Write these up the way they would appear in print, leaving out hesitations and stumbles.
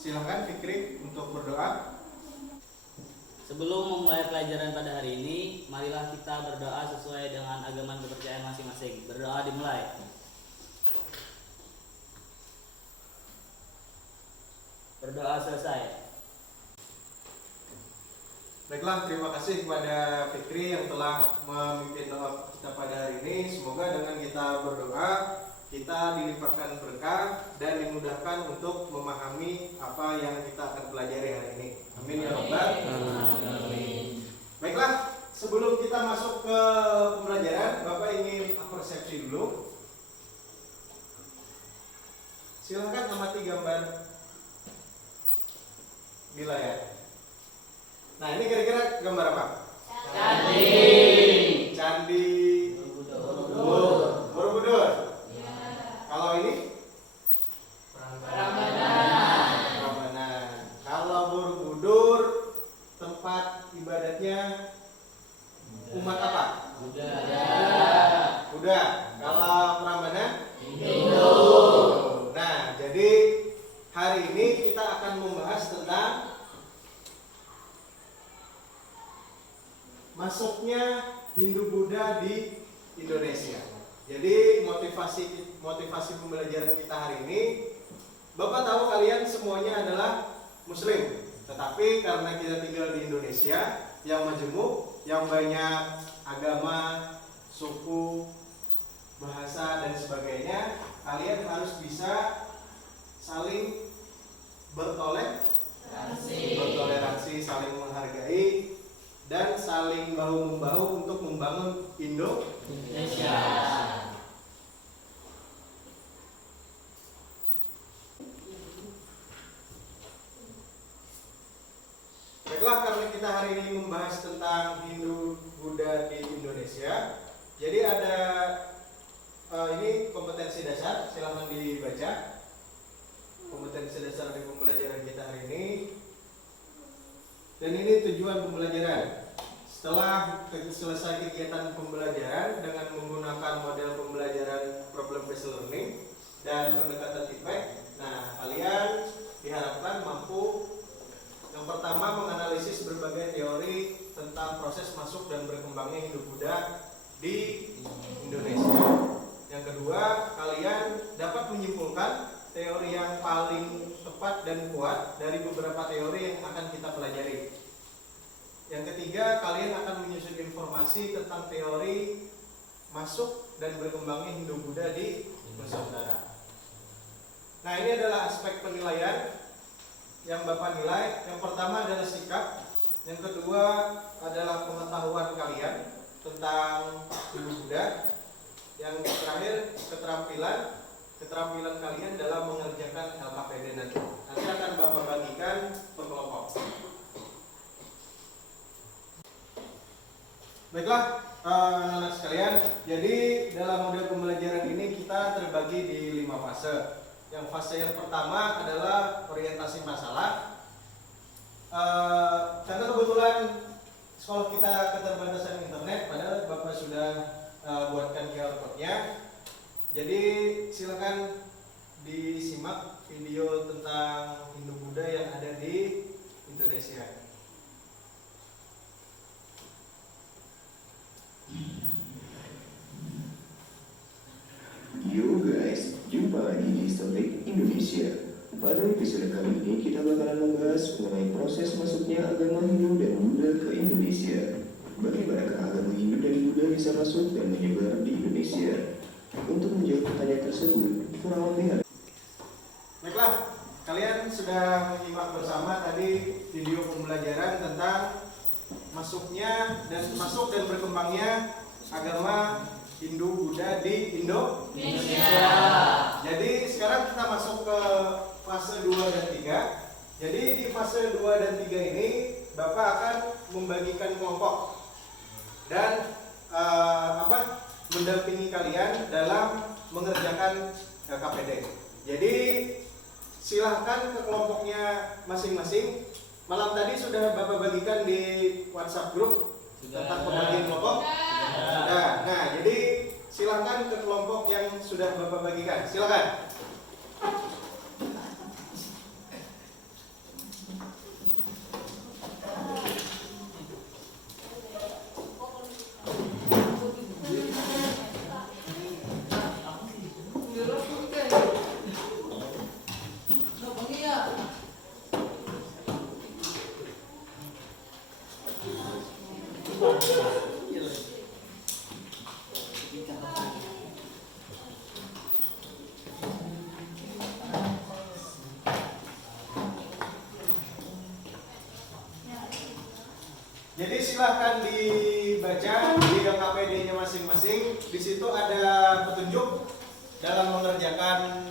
Silakan Fikri untuk berdoa. Sebelum memulai pelajaran pada hari ini, marilah kita berdoa sesuai dengan agama kepercayaan masing-masing. Berdoa dimulai. Berdoa selesai. Baiklah, terima kasih kepada Fikri yang telah memimpin doa kita pada hari ini. Semoga dengan kita berdoa, kita dilimpahkan berkah dan dimudahkan untuk memahami apa yang kita akan pelajari hari ini. Amin ya Rabbal alamin. Baiklah, sebelum kita masuk ke pembelajaran, Bapak ingin persepsi dulu. Silakan amati gambar di layar. Nah, ini kira-kira gambar apa? Candi. Candi Borobudur. Ya. Kalau ini? Prambanan. Kalau Borobudur tempat ibadatnya umat apa? Buddha. Kalau Prambanan? Hindu. Nah, jadi hari ini kita akan membahas tentang masuknya Hindu Buddha di Indonesia. Jadi motivasi pembelajaran kita hari ini, Bapak tahu kalian semuanya adalah Muslim, tetapi karena kita tinggal di Indonesia yang majemuk, yang banyak agama, suku, bahasa dan sebagainya, kalian harus bisa saling bertoleransi, saling menghargai, dan saling bahu-membahu untuk membangun Indonesia. Baiklah, karena kita hari ini membahas tentang Hindu Buddha di Indonesia, jadi ada ini kompetensi dasar, silakan dibaca. Kompetensi dasar di pembelajaran kita hari ini. Dan ini tujuan pembelajaran. Setelah selesai kegiatan pembelajaran dengan menggunakan model pembelajaran problem based learning dan pendekatan feedback, nah kalian diharapkan mampu yang pertama menganalisis berbagai teori tentang proses masuk dan berkembangnya Hindu Buddha di Indonesia. Yang kedua, kalian dapat menyimpulkan teori yang paling tepat dan kuat dari beberapa teori yang akan kita pelajari. Yang ketiga, kalian akan menyusun informasi tentang teori masuk dan berkembangnya Hindu Buddha di Nusantara. Nah, ini adalah aspek penilaian yang Bapak nilai. Yang pertama adalah sikap, yang kedua adalah pengetahuan kalian tentang Hindu Buddha, yang terakhir keterampilan kalian dalam mengerjakan LKPD nanti. Nanti akan Bapak bagikan per kelompok. Baiklah, anak-anak sekalian. Jadi dalam model pembelajaran ini kita terbagi di 5 fase. Yang fase yang pertama adalah orientasi masalah. Karena kebetulan sekolah kita keterbatasan internet, padahal Bapak sudah buatkan QR code-nya. Jadi silakan disimak video tentang Hindu Buddha yang ada di Indonesia. Yo guys, jumpa lagi di Stolik Indonesia. Pada episode kali ini kita bakalan membahas mengenai proses masuknya agama Hindu dan Buddha ke Indonesia. Bagaimanakah agama Hindu dan Buddha bisa masuk dan menyebar di Indonesia? Untuk menjawab pertanyaan tersebut, kurang lebih ada. Baiklah, kalian sudah menyimak bersama tadi video pembelajaran tentang masuk dan berkembangnya agama Hindu Buddha di Indonesia. Jadi sekarang kita masuk ke fase 2 dan 3. Jadi di fase 2 dan 3 ini Bapak akan membagikan kelompok dan mendampingi kalian dalam mengerjakan LKPD. Jadi silahkan ke kelompoknya masing-masing. Malam tadi sudah Bapak bagikan di WhatsApp grup tentang pembagian kelompok. Sudah. Nah, jadi silahkan ke kelompok yang sudah Bapak bagikan. Silakan. silahkan dibaca di LKPD-nya masing-masing. Di situ ada petunjuk dalam mengerjakan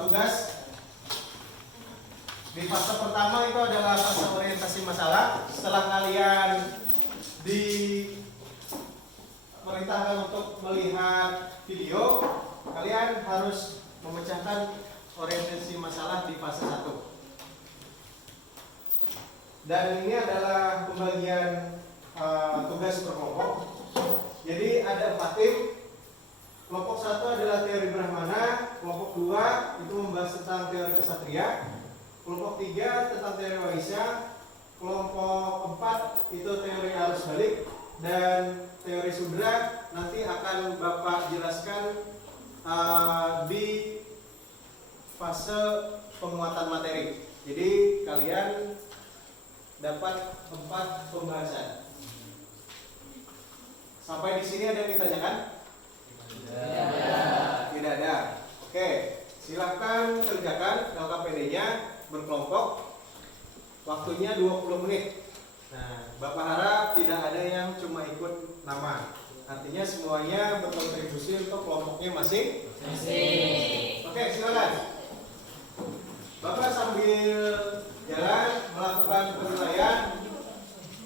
tugas. Di fase pertama itu adalah fase orientasi masalah. Setelah kalian diperintahkan untuk melihat video, kalian harus memecahkan orientasi masalah di fase 1. Dan ini adalah pembagian tugas per kelompok. Jadi ada 4 tim. Kelompok 1 adalah teori Brahmana, kelompok 2 itu membahas tentang teori kesatria, kelompok 3 tentang teori Waisya, kelompok 4 itu teori arus balik, dan teori Sudra nanti akan Bapak jelaskan di fase penguatan materi. Jadi kalian dapat 4 pembahasan. Sampai di sini ada yang ditanyakan? Tidak ada. Oke, silakan kerjakan LKPD-nya berkelompok. Waktunya 20 menit. Nah, Bapak harap tidak ada yang cuma ikut nama. Artinya semuanya berkontribusi untuk kelompoknya masing-masing. Oke, silakan. Bapak sambil jalan melakukan penilaian.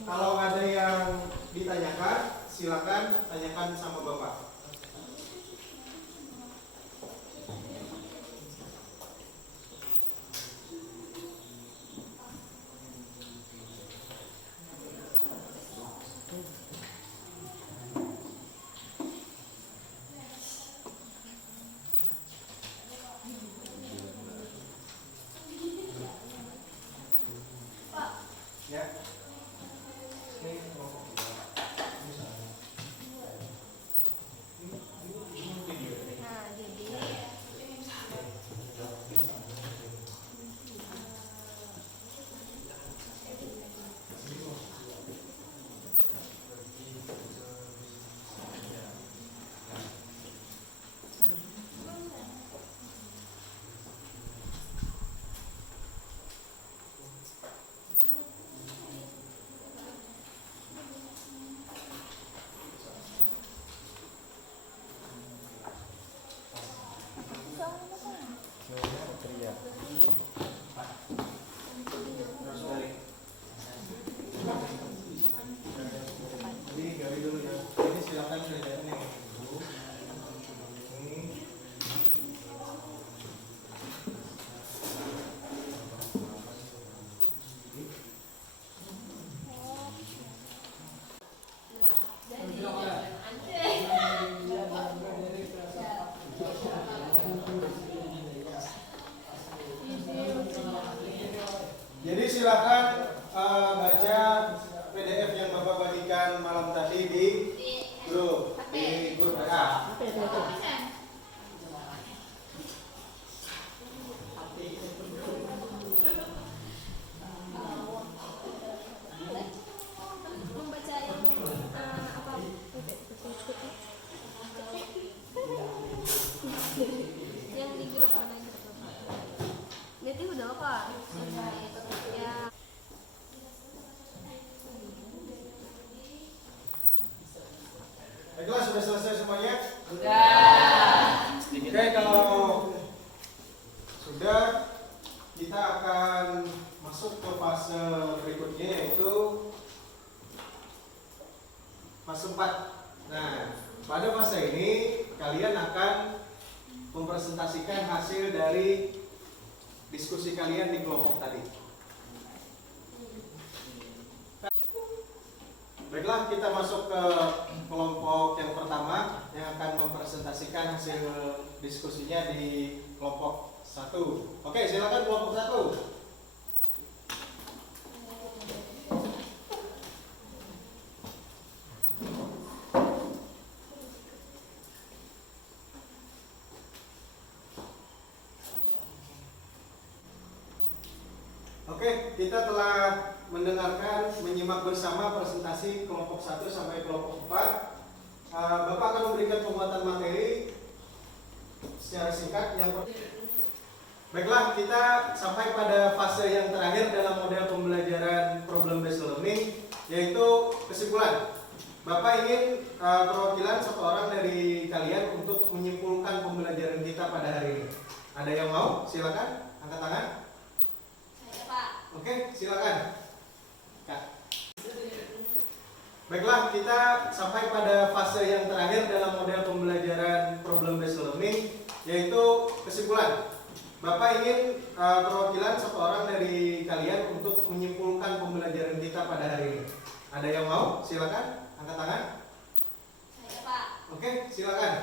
Kalau ada yang ditanyakan, silakan tanyakan sama Bapak. Ya. Ini kelompok 2. Ini salah. Ini video. Nah, jadi Terus balik. Jadi gali dulu ya. Ini silakan kerjakan yang dulu. Ini. Jadi silakan baca PDF yang Bapak bagikan malam tadi di grup WA. membaca yang apa? Yang di grup mana gitu? Berarti udah apa? Ya. Baiklah, sudah selesai semuanya? Sudah. Oke, kalau sudah, kita akan masuk ke fase berikutnya, yaitu fase 4. Nah, pada fase ini kalian akan mempresentasikan hasil dari diskusi kalian di kelompok tadi. Baiklah, kita masuk ke kelompok yang pertama yang akan mempresentasikan hasil diskusinya di kelompok 1. Oke, silakan kelompok 1. Oke, kita telah menyimak bersama presentasi kelompok 1 sampai kelompok 4. Bapak akan memberikan penguatan materi secara singkat. Baiklah, kita sampai pada fase yang terakhir dalam model pembelajaran problem based learning, yaitu kesimpulan. Bapak ingin perwakilan satu orang dari kalian untuk menyimpulkan pembelajaran kita pada hari ini. Ada yang mau? Silakan, angkat tangan. Saya Pak. Oke, silakan. Kak. Baiklah, kita sampai pada fase yang terakhir dalam model pembelajaran problem based learning, yaitu kesimpulan. Bapak ingin perwakilan satu orang dari kalian untuk menyimpulkan pembelajaran kita pada hari ini. Ada yang mau? Silakan, angkat tangan. Saya Pak. Oke, silakan.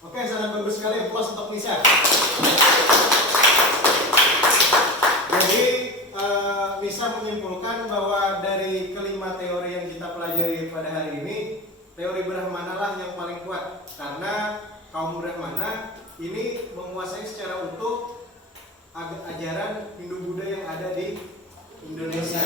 Oke, sangat bagus sekali. Aplaus untuk Nisa. Jadi Nisa menyimpulkan bahwa dari kelima teori yang kita pelajari pada hari ini, teori Brahmana lah yang paling kuat, karena kaum Brahmana ini menguasai secara utuh ajaran Hindu-Buddha yang ada di Indonesia.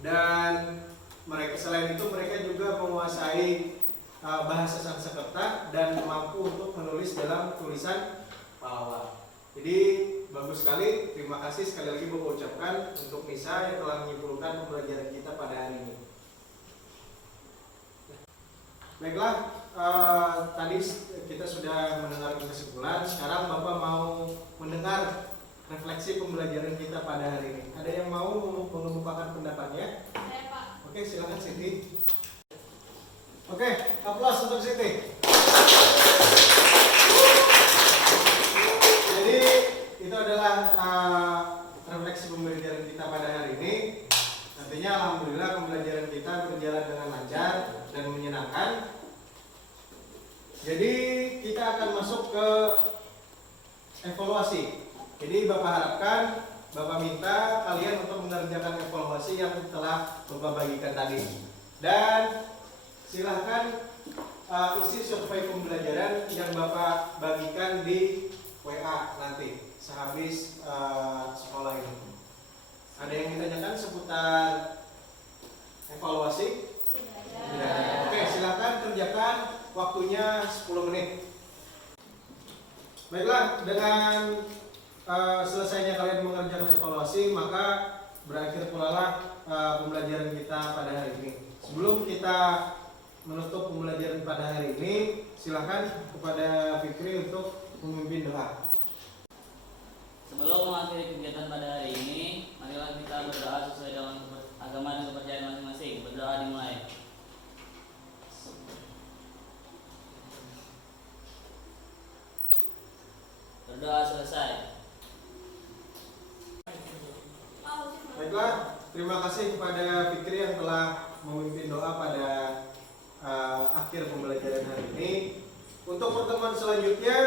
Dan mereka selain itu mereka juga menguasai bahasa Sanskerta dan mampu untuk menulis dalam tulisan Pallawa. Jadi bagus sekali, terima kasih sekali lagi Bapak ucapkan untuk Nisa yang telah menyimpulkan pembelajaran kita pada hari ini. Baiklah, tadi kita sudah mendengar kesimpulan. Sekarang Bapak mau mendengar refleksi pembelajaran kita pada hari ini. Ada yang mau mengemukakan pendapatnya? Saya Pak. Oke, silakan Siti. Oke, aplaus untuk Siti. Jadi itu adalah refleksi pembelajaran kita pada hari ini. Nantinya alhamdulillah pembelajaran kita berjalan dengan lancar dan menyenangkan. Jadi kita akan masuk ke evaluasi. Jadi Bapak harapkan, Bapak minta kalian untuk mengerjakan evaluasi yang telah Bapak bagikan tadi. Dan silahkan isi survei pembelajaran yang Bapak bagikan di WA nanti sehabis sekolah ini. Ada yang ditanyakan seputar evaluasi? Tidak ada. Oke, silahkan kerjakan, waktunya 10 menit. Baiklah, dengan selesainya kalian mengerjakan evaluasi, maka berakhir pula lah pembelajaran kita pada hari ini. Sebelum kita menutup pembelajaran pada hari ini, silakan kepada Fikri untuk memimpin doa. Sebelum mengakhiri kegiatan pada hari ini, marilah kita berdoa sesuai dengan agama dan kepercayaan masing-masing. Berdoa dimulai. Berdoa selesai. Baiklah, terima kasih kepada Fikri yang telah memimpin doa pada akhir pembelajaran hari ini. Untuk pertemuan selanjutnya,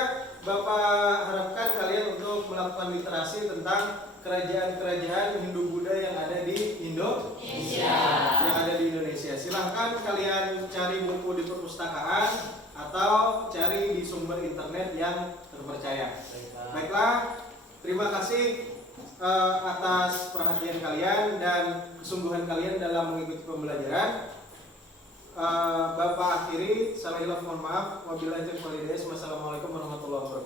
Bapak harapkan kalian untuk melakukan literasi tentang kerajaan-kerajaan Hindu-Buddha yang ada di Indonesia. Yang ada di Indonesia. Silahkan kalian cari buku di perpustakaan atau cari di sumber internet yang terpercaya. Baiklah, terima kasih atas perhatian kalian dan kesungguhan kalian dalam mengikuti pembelajaran. Bapak akhiri, salah hilaf mohon maaf. Wabillahi taufiq wal hidayah. Wassalamualaikum warahmatullahi wabarakatuh.